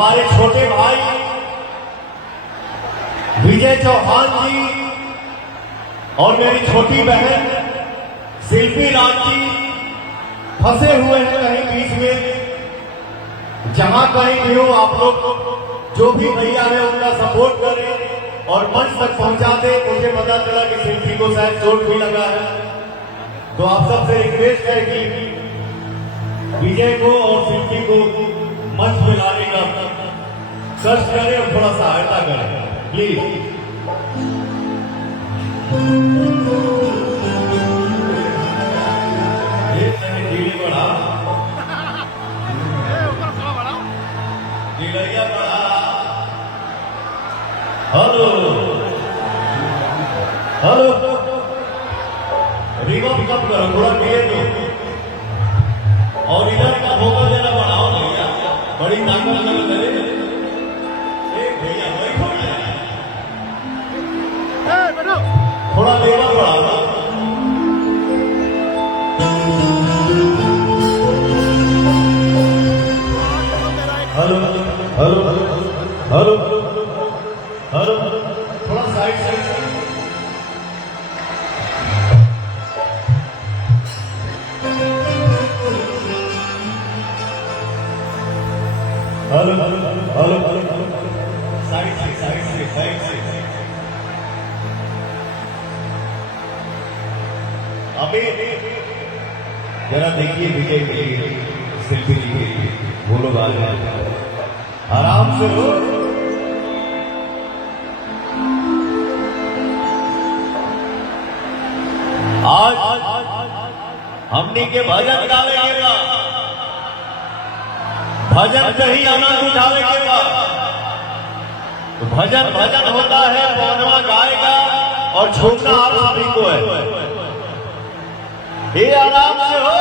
हमारे छोटे भाई विजय चौहान जी और मेरी छोटी बहन शिल्पी राज जी फंसे हुए हैं कहीं बीच में। जहां कहीं भी हो आप लोग जो भी भैया है उनका सपोर्ट करें और मंच तक पहुंचा दे। मुझे पता चला कि शिल्पी को शायद चोट भी लगा है, तो आप सबसे रिक्वेस्ट है कि विजय को और शिल्पी को मंच में लाने का कष्ट करें और थोड़ा सहायता करें प्लीज। धीरे बढ़ा, धीरे बढ़ा। हेलो हेलो, रिवर्स कम करो, थोड़ा धीरे दो और इधर का फोकस देना बढ़ाओ भैया, बड़ी ताकत करे भैया थोड़ा लेवल बढ़ाओ। हेलो हेलो हेलो हेलो, थोड़ा side side hello hello hello, side से साइड से साइड से। अभी जरा देखिए विजय के लिए, शिल्पी जी के लिए, वो लोग आ जाए आराम से हो। आज हमने के भजन गावेगा, भजन कहीं आनंद उठावे के बाद तो भजन भजन होता है, पौनवा गाएगा और छोड़ना आप सभी को है। ये आराम से हो,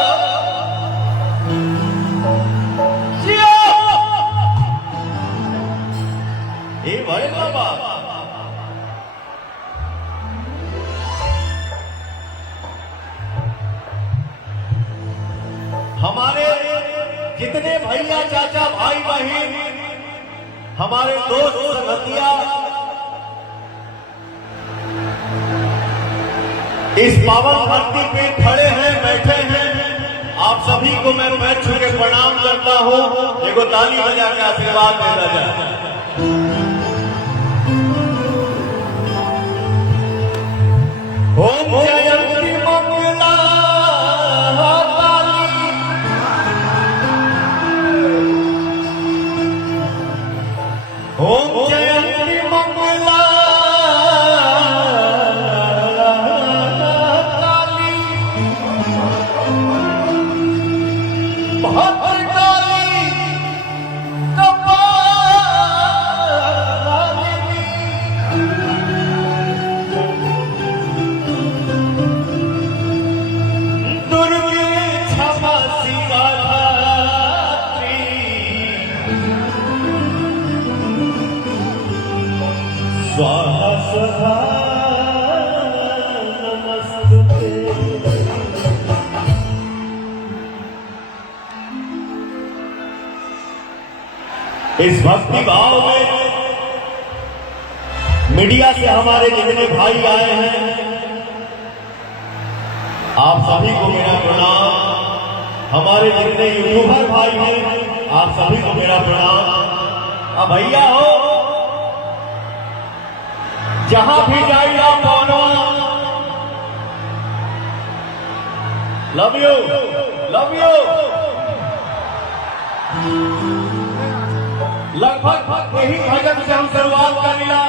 ये भाई बाबा हमारे जितने भैया चाचा भाई बहन, हमारे दोस्त संगतिया इस पावन धरती पे खड़े हैं, बैठे हैं, आप सभी को मैं पैर छू के प्रणाम करता हूं। एगो ताली बजा के आशीर्वाद देता जाए। ओम जयंती मंगला काली, ओम जयंती मंगला इस भक्ति भाव में मीडिया से हमारे जितने भाई आए हैं, आप सभी को मेरा प्रणाम। हमारे जितने यूट्यूबर भाई हैं, आप सभी को मेरा प्रणाम। अब भैया हो, जहां भी जाइए पौनवा, लव यू लव यू। लगभग यही भजन से हम शुरुआत कर लिया,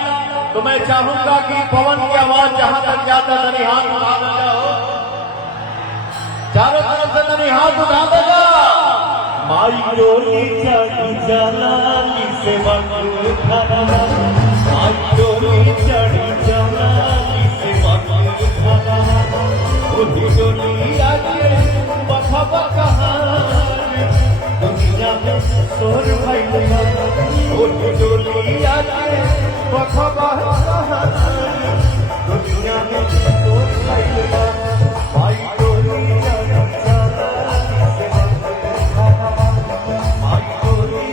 तो मैं चाहूंगा कि पवन की आवाज जहां तक जाता तनी हाथ उठा देगा हो, चारों तरफ से तनी हाथ उठा देगा। माई डोली चढ़ी जलाली से माई डोली चढ़ी जलाली से डोली आगे बखा बखा दुनिया में सोर भाई डोली आगे बखा बखा दुनिया में सोर भाई डोली माई डोली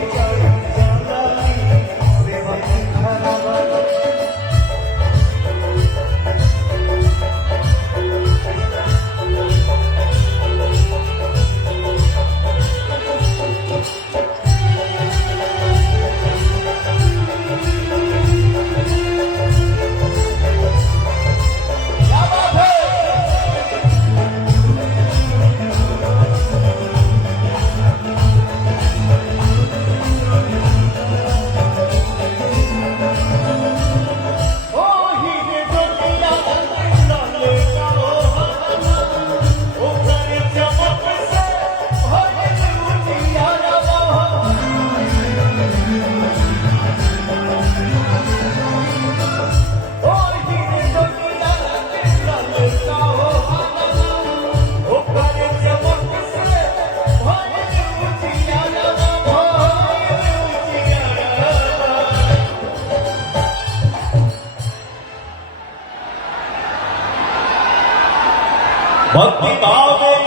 भक्ति भाव में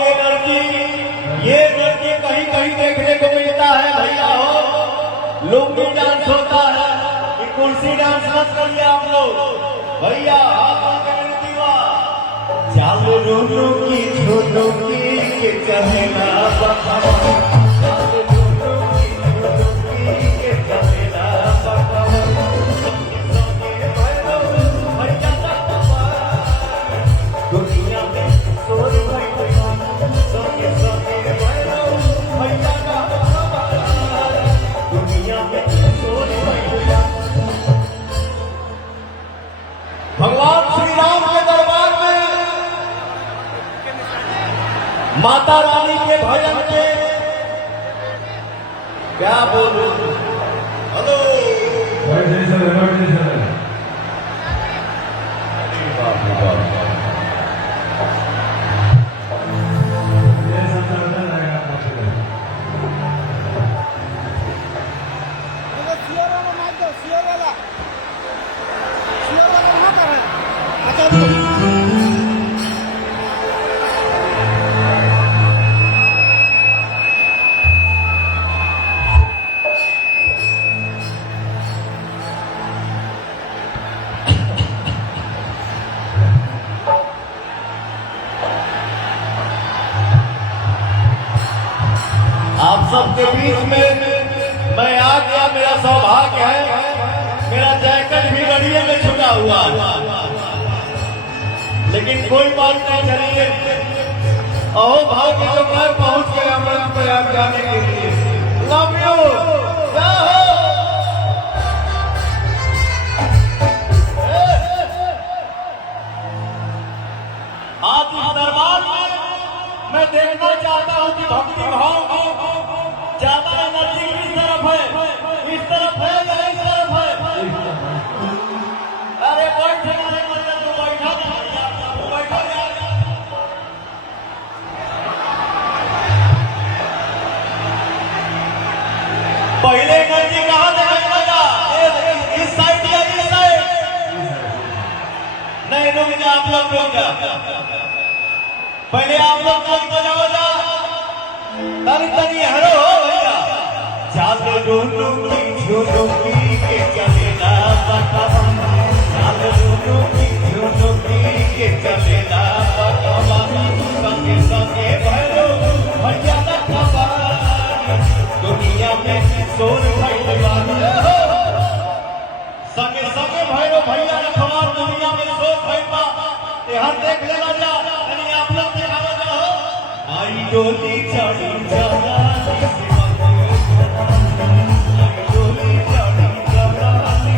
ये एनर्जी कहीं कहीं देखने को मिलता है भैया हो। लुंगी डांस होता है कि कुर्सी डांस मत करिए आप लोग भैया। आप चालू रूनू की झूनू की के चलेना दुनिया में सोच दुनिया में भगवान श्री राम के दरबार में माता रानी के भजन के क्या बोलूं। हेलो आप सबके बीच में मैं आ गया। मेरा सौभाग्य है, मेरा जैकेट भी गड़िए में छुटा हुआ, लेकिन कोई बात नहीं। चलिए अहो भाग्य तो मैं पहुंच गया मंच पर आप जाने के लिए। Love you. आज इस दरबार में मैं देखना चाहता हूं कि भक्ति भाव की ज्यादा एनर्जी किस तरफ है, इस तरफ है या इस तरफ है। अरे बैठे तो बैठा पहले एनर्जी कहां देखने लगा, इस साइड या इस साइड। नहीं रुक जा, आप लोग रुक जा, पहले आप लोग बजाओ जा तरी तरी हरो हो भैया। चाल डोलू की झूलू की के चलेला पता, चाल डोलू की झूलू की के चलेला पता, संगे संगे भैरो भैया लखवा दुनिया में सोन भैया हो। संगे संगे भैरो भैया लखवा दुनिया में सोन भैया। यहाँ देख लेना जा, आप लोग दिखावा जाओ। आई डोली चढ़ी जवानी आई डोली चढ़ी जवानी।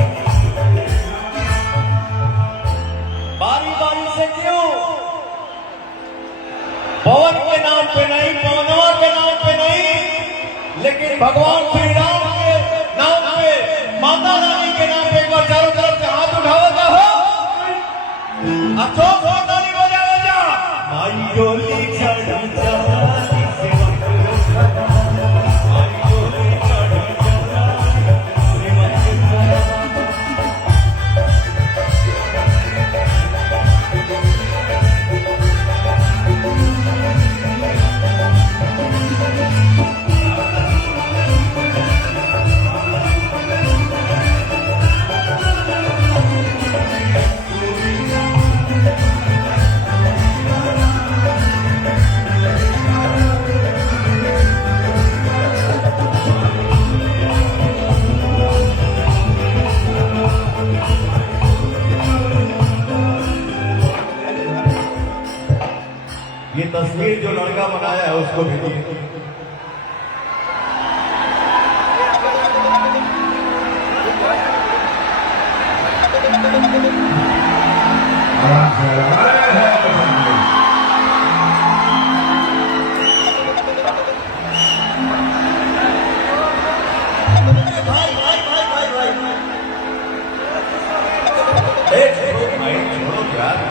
बारी बारी से क्यों? पवन के नाम पे नहीं, पवनवा के नाम पे नहीं, लेकिन भगवान श्री राम के नाम पे, माता रानी के नाम पे एक बार चारों तरफ से हाथ उठावा जाओ। अच्छो ताली बजावा जा। आई डोली चढ़ी जवानी से आई डोली चढ़ी जवानी ये तस्वीर जो लड़का बनाया है उसको भी दिए।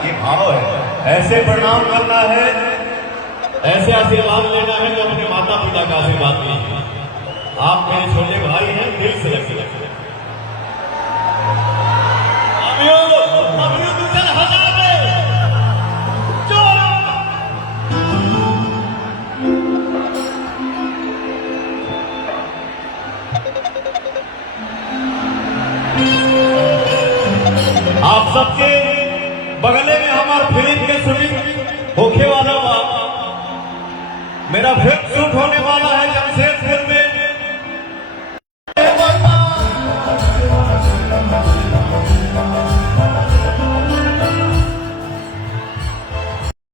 ये भाव है, ऐसे प्रणाम करना है, ऐसे आशीर्वाद लेना है कि अपने माता पिता का आशीर्वाद लीजिए। आप मेरे छोटे भाई हैं, दिल से रखिए। सबके बगले में हमार फिल्म के शूटिंग होके वाला बा। मेरा फिल्म शूट होने वाला है